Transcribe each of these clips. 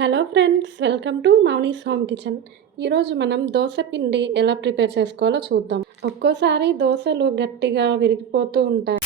Hello friends welcome to Mouni's home kitchen. ఈరోజు మనం దోశ పిండి ఎలా ప్రిపేర్ చేసుకోవాలో చూద్దాం. ఒక్కోసారి దోశలు గట్టిగా విరిగిపోతూ ఉంటాయి.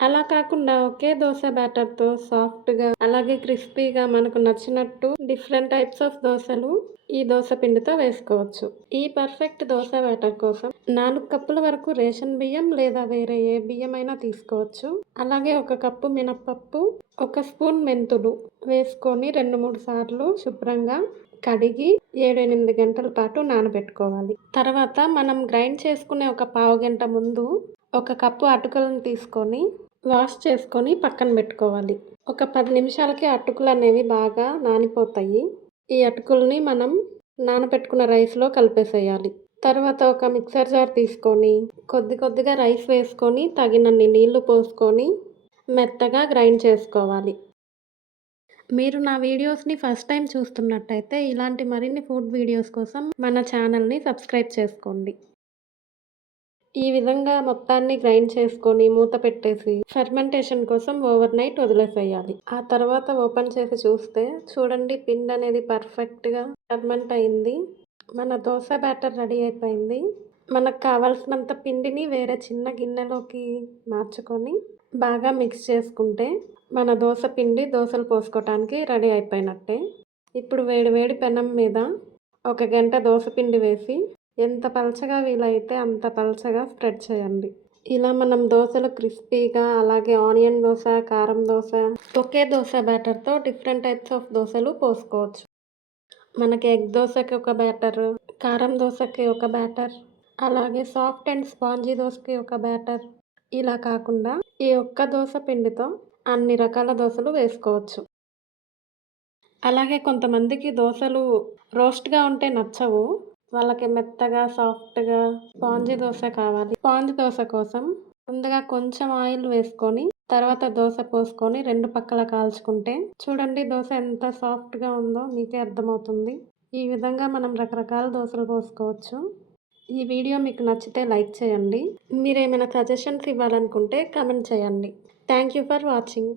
అలా కాకుండా ఒకే దోశ బ్యాటర్తో సాఫ్ట్గా అలాగే క్రిస్పీగా మనకు నచ్చినట్టు డిఫరెంట్ టైప్స్ ఆఫ్ దోశలు ఈ దోశ పిండితో వేసుకోవచ్చు. ఈ పర్ఫెక్ట్ దోశ బ్యాటర్ కోసం నాలుగు కప్పుల వరకు రేషన్ బియ్యం లేదా వేరే ఏ బియ్యం అయినా తీసుకోవచ్చు. అలాగే ఒక కప్పు మినప్పప్పు ఒక స్పూన్ మెంతులు వేసుకొని రెండు మూడు సార్లు శుభ్రంగా కడిగి ఏడు ఎనిమిది గంటల పాటు నానబెట్టుకోవాలి. తర్వాత మనం గ్రైండ్ చేసుకునే ఒక పావు గంట ముందు ఒక కప్పు అటుకులను తీసుకొని వాష్ చేసుకొని పక్కన పెట్టుకోవాలి. ఒక పది నిమిషాలకి అటుకులు అనేవి బాగా నానిపోతాయి. ఈ అటుకుల్ని మనం నానబెట్టుకున్న రైస్లో కలిపేసేయాలి. తర్వాత ఒక మిక్సర్ జార్ తీసుకొని కొద్ది కొద్దిగా రైస్ వేసుకొని తగినన్ని నీళ్ళు పోసుకొని మెత్తగా గ్రైండ్ చేసుకోవాలి. మీరు నా వీడియోస్ని ఫస్ట్ టైం చూస్తున్నట్టయితే ఇలాంటి మరిన్ని ఫుడ్ వీడియోస్ కోసం మన ఛానల్ని సబ్స్క్రైబ్ చేసుకోండి. ఈ విధంగా మొత్తాన్ని గ్రైండ్ చేసుకొని మూత పెట్టేసి ఫెర్మెంటేషన్ కోసం ఓవర్ నైట్ వదిలేసేయాలి. ఆ తర్వాత ఓపెన్ చేసి చూస్తే చూడండి పిండి అనేది పర్ఫెక్ట్గా ఫెర్మెంట్ అయింది. మన దోశ బ్యాటర్ రెడీ అయిపోయింది. మనకు కావాల్సినంత పిండిని వేరే చిన్న గిన్నెలోకి మార్చుకొని బాగా మిక్స్ చేసుకుంటే మన దోశ పిండి దోశలు పోసుకోవటానికి రెడీ అయిపోయినట్టే. ఇప్పుడు వేడి వేడి పెనం మీద ఒక గంట దోశ పిండి వేసి ఎంత పలచగా వీలైతే అంత పలచగా స్ప్రెడ్ చేయండి. ఇలా మనం దోశలు క్రిస్పీగా అలాగే ఆనియన్ దోశ కారం దోశ ఒకే దోశ బ్యాటర్తో డిఫరెంట్ టైప్స్ ఆఫ్ దోశలు పోసుకోవచ్చు. మనకి ఎగ్ దోశకి ఒక బ్యాటర్ కారం దోశకి ఒక బ్యాటర్ అలాగే సాఫ్ట్ అండ్ స్పాంజీ దోశకి ఒక బ్యాటర్. ఇలా కాకుండా ఈ ఒక్క దోశ పిండితో అన్ని రకాల దోశలు వేసుకోవచ్చు. అలాగే కొంతమందికి దోశలు రోస్ట్గా ఉంటే నచ్చవు వాళ్ళకి మెత్తగా సాఫ్ట్గా స్పాంజీ దోశ కావాలి. స్పాంజ్ దోశ కోసం ముందుగా కొంచెం ఆయిల్ వేసుకొని తర్వాత దోశ పోసుకొని రెండు పక్కల కాల్చుకుంటే చూడండి దోశ ఎంత సాఫ్ట్గా ఉందో మీకే అర్థమవుతుంది. ఈ విధంగా మనం రకరకాల దోశలు పోసుకోవచ్చు. ఈ వీడియో మీకు నచ్చితే లైక్ చేయండి. మీరు ఏమైనా సజెషన్స్ ఇవ్వాలనుకుంటే కమెంట్ చేయండి. Thank you for watching.